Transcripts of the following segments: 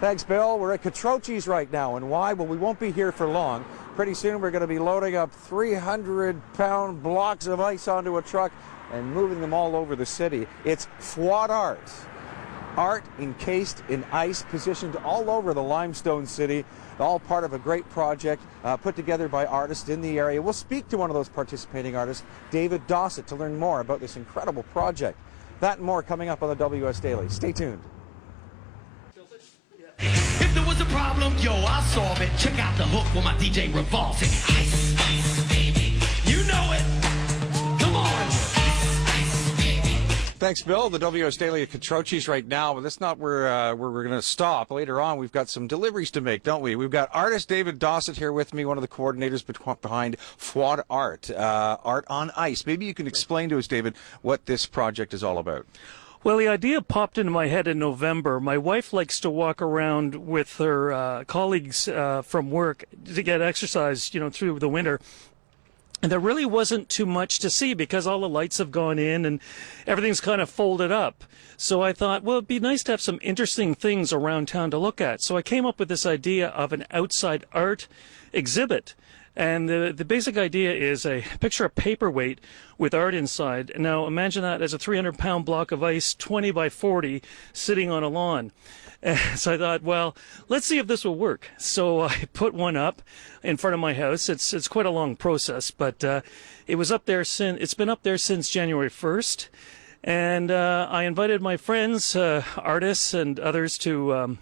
Thanks, Bill. We're at Catrochi's right now, and why? Well, we won't be here for long. Pretty soon we're going to be loading up 300-pound blocks of ice onto a truck and moving them all over the city. It's Froid'Art. Art encased in ice, positioned all over the limestone city, all part of a great project put together by artists in the area. We'll speak to one of those participating artists, David Dossett, to learn more about this incredible project. That and more coming up on the WS Daily. Stay tuned. If there was a problem, yo, I'll solve it. Check out the hook when my DJ revolves it. Ice, ice, baby. You know it. Come on. Ice, ice, baby. Thanks, Bill. The WS Daily at Catrochi's right now, but that's not where we're going to stop. Later on, we've got some deliveries to make, don't we? We've got artist David Dossett here with me, one of the coordinators behind Froid'Art, Art on Ice. Maybe you can explain to us, David, what this project is all about. Well, the idea popped into my head in November. My wife likes to walk around with her colleagues from work to get exercise, through the winter. And there really wasn't too much to see because all the lights have gone in and everything's kind of folded up. So I thought, well, it'd be nice to have some interesting things around town to look at. So I came up with this idea of an outside art exhibit. And the basic idea is picture a paperweight with art inside. Now imagine that as a 300-pound block of ice, 20 by 40, sitting on a lawn. So I thought, well, let's see if this will work. So I put one up in front of my house. It's quite a long process, but it was up there it's been up there since January 1st. And I invited my friends, artists and others to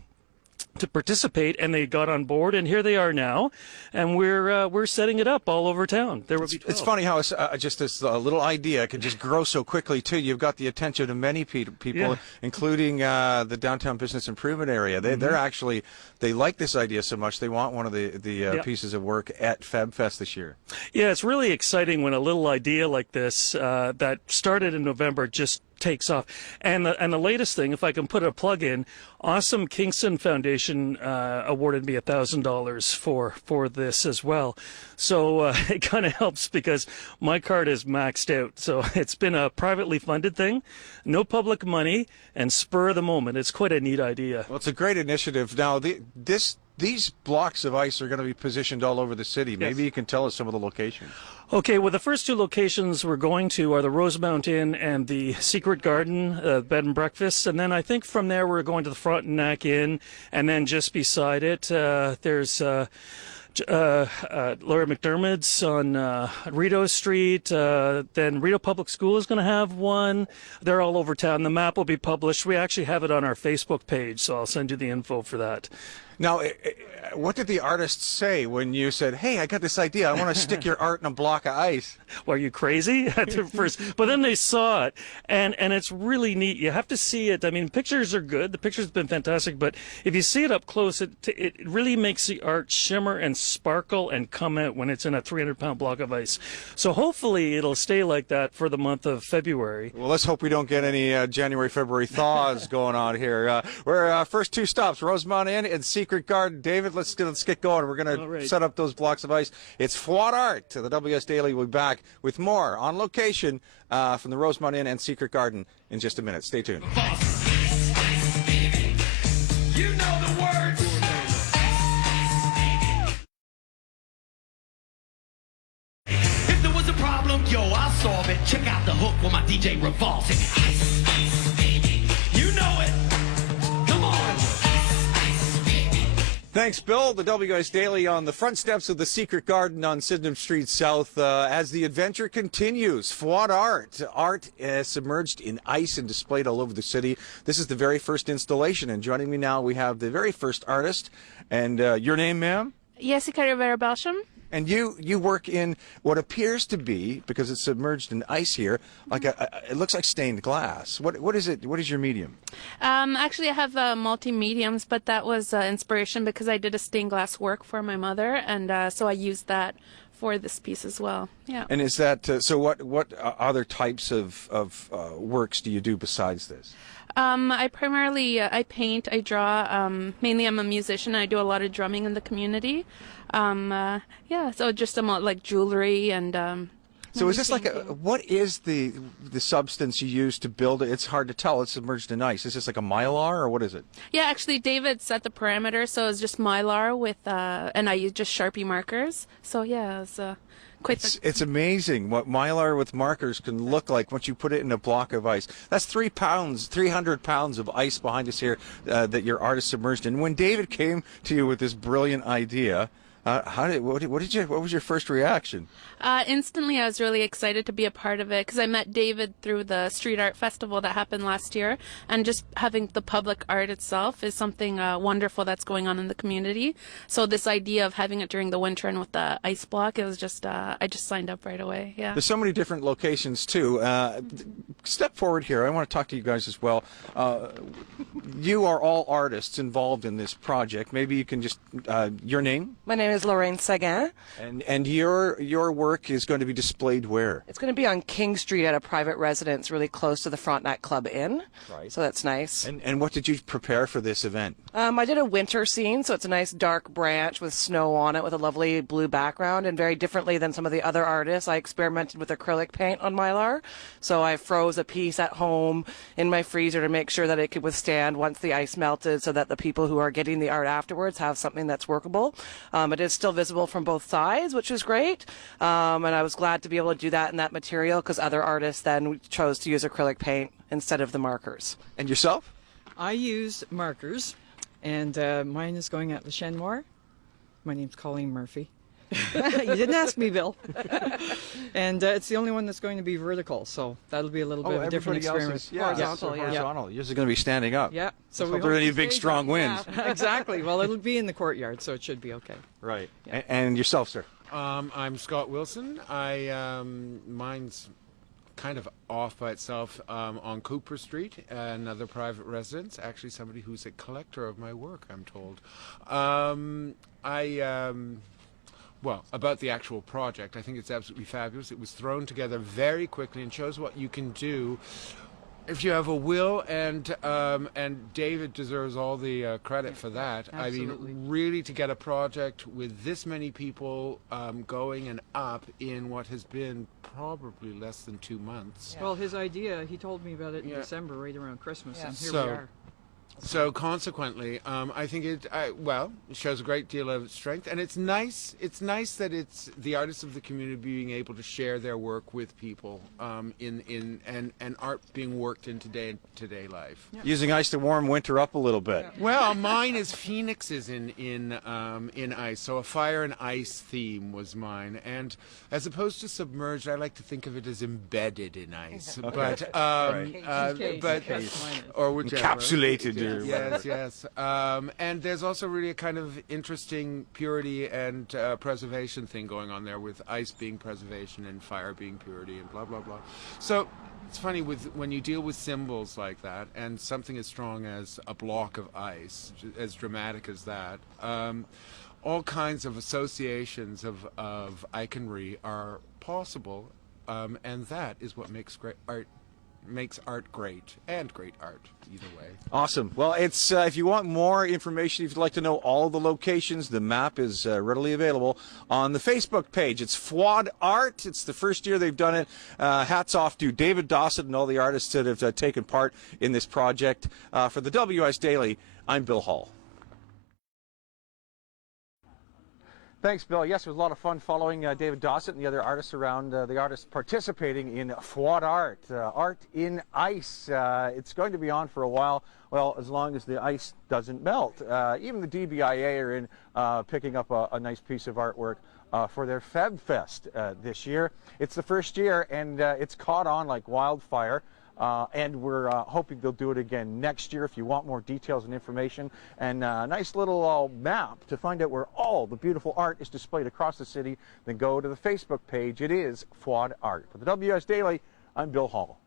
participate, and they got on board, and here they are now, and we're setting it up all over town. There will be 12. It's funny how just this little idea can just grow so quickly too. You've got the attention of many people, Yeah. including the downtown business improvement area. They're actually, they like this idea so much they want one of the pieces of work at FabFest this year. Yeah, it's really exciting when a little idea like this that started in November just takes off. And the latest thing, if I can put a plug in, Awesome Kingston Foundation awarded me $1,000 for this as well. So it kind of helps because my card is maxed out. So it's been a privately funded thing, no public money, and spur of the moment. It's quite a neat idea. Well, it's a great initiative. Now, these blocks of ice are going to be positioned all over the city. Maybe you can tell us some of the locations. Okay, well, the first two locations we're going to are the Rosemount Inn and the Secret Garden bed and breakfast. And then I think from there we're going to the Frontenac Inn. And then just beside it, there's Laura McDermott's on Rideau Street. Then Rideau Public School is going to have one. They're all over town. The map will be published. We actually have it on our Facebook page, so I'll send you the info for that. Now, what did the artists say when you said, hey, I got this idea, I want to stick your art in a block of ice? Well, are you crazy at first? But then they saw it, and it's really neat. You have to see it. I mean, pictures are good. The picture's been fantastic, but if you see it up close, it really makes the art shimmer and sparkle and come out when it's in a 300-pound block of ice. So hopefully it'll stay like that for the month of February. Well, let's hope we don't get any January, February thaws going on here. We're first two stops, Rosemount Inn and Secret Garden. David, let's get going. We're going to set up those blocks of ice. It's Froid'Art. The WS Daily will be back with more on location from the Rosemount Inn and Secret Garden in just a minute. Stay tuned. You know the words. If there was a problem, yo, I'll solve it. Check out the hook when my DJ revolves it. Ice, ice, baby. You know it. Come on. Thanks, Bill. The WS Daily on the front steps of the Secret Garden on Sydenham Street South as the adventure continues. Froid'Art, art submerged in ice and displayed all over the city. This is the very first installation, and joining me now we have the very first artist. And your name, ma'am? Jessica Rivera-Belsham. And you work in what appears to be, because it's submerged in ice here, like it looks like stained glass. What is it? What is your medium? Actually, I have multi-mediums, but that was inspiration because I did a stained glass work for my mother, and so I used that for this piece as well. Yeah. And is that so? What other types of works do you do besides this? I primarily I paint, I draw. Mainly, I'm a musician. I do a lot of drumming in the community. Yeah, so just like jewelry and So is this like what is the substance you use to build it? It's hard to tell. It's submerged in ice. Is this like a Mylar or what is it? Yeah, actually, David set the parameter, so it's just Mylar with, and I use just Sharpie markers. So yeah, it's It's amazing what Mylar with markers can look like once you put it in a block of ice. That's 300 pounds of ice behind us here that your artist submerged in. When David came to you with this brilliant idea, what was your first reaction? Instantly, I was really excited to be a part of it because I met David through the street art festival that happened last year, and just having the public art itself is something wonderful that's going on in the community. So this idea of having it during the winter and with the ice block, it was just I just signed up right away. Yeah. There's so many different locations too. Step forward here. I want to talk to you guys as well. You are all artists involved in this project. Maybe you can just your name. My name is Lorraine Seguin. And your work is going to be displayed where? It's going to be on King Street at a private residence really close to the Froid'Art Club Inn. Right. So that's nice. And what did you prepare for this event? I did a winter scene, so it's a nice dark branch with snow on it with a lovely blue background, and very differently than some of the other artists, I experimented with acrylic paint on Mylar. So I froze a piece at home in my freezer to make sure that it could withstand once the ice melted, so that the people who are getting the art afterwards have something that's workable. It is still visible from both sides, which is great. And I was glad to be able to do that in that material because other artists then chose to use acrylic paint instead of the markers. And yourself? I used markers, and mine is going at the Shenmore. My name's Colleen Murphy. You didn't ask me, Bill. And it's the only one that's going to be vertical, so that'll be a little bit of a different experiment. Horizontal, yeah. Horizontal. Yours is going to be standing up. Yeah. So we hope any big strong winds. Yeah, exactly. Well, it'll be in the courtyard, so it should be okay. Right. Yeah. And yourself, sir? I'm Scott Wilson. Mine's kind of off by itself on Cooper Street, another private residence. Actually, somebody who's a collector of my work, I'm told. Well, about the actual project, I think it's absolutely fabulous. It was thrown together very quickly and shows what you can do if you have a will, and David deserves all the credit for that. Absolutely. I mean, really, to get a project with this many people going and up in what has been probably less than 2 months. Well, his idea, he told me about it in December, right around Christmas, and here we are. So consequently, I think it shows a great deal of strength, and it's nice. It's nice that it's the artists of the community being able to share their work with people, and art being worked in today life. Yeah. Using ice to warm winter up a little bit. Yeah. Well, mine is phoenixes in ice, so a fire and ice theme was mine, and as opposed to submerged, I like to think of it as embedded in ice, okay. or whichever. Encapsulated. Yes. And there's also really a kind of interesting purity and preservation thing going on there, with ice being preservation and fire being purity and blah, blah, blah. So it's funny when you deal with symbols like that and something as strong as a block of ice, as dramatic as that, all kinds of associations of iconry are possible, and that is what makes art great, and great art either way. Awesome. Well, it's if you want more information, if you'd like to know all of the locations, the map is readily available on the Facebook page. It's Froid'Art. It's the first year they've done it. Hats off to David Dawson and all the artists that have taken part in this project. For the WS Daily, I'm Bill Hall. Thanks, Bill. Yes, it was a lot of fun following David Dawson and the other artists around, the artists participating in Froid'Art, art in ice. It's going to be on for a while, well, as long as the ice doesn't melt. Even the DBIA are in picking up a nice piece of artwork for their Feb Fest this year. It's the first year, and it's caught on like wildfire. And we're hoping they'll do it again next year. If you want more details and information and a nice little map to find out where all the beautiful art is displayed across the city, then go to the Facebook page. It is Froid'Art. For the WS Daily, I'm Bill Hall.